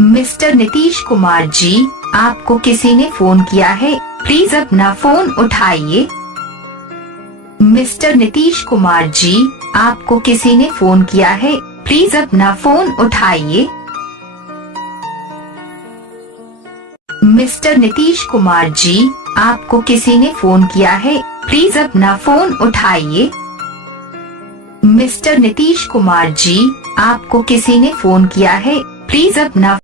Mister Nitish Kumar ji, आपको किसी ने फोन किया है, प्लीज अपना फोन उठाइए। मिस्टर नीतीश कुमार जी, आपको किसी ने फोन किया है, प्लीज अपना फोन उठाइए। मिस्टर नीतीश कुमार जी, आपको किसी ने फोन किया है, प्लीज अपना फोन उठाइए। मिस्टर नीतीश कुमार जी, आपको किसी ने फोन किया है, प्लीज अपना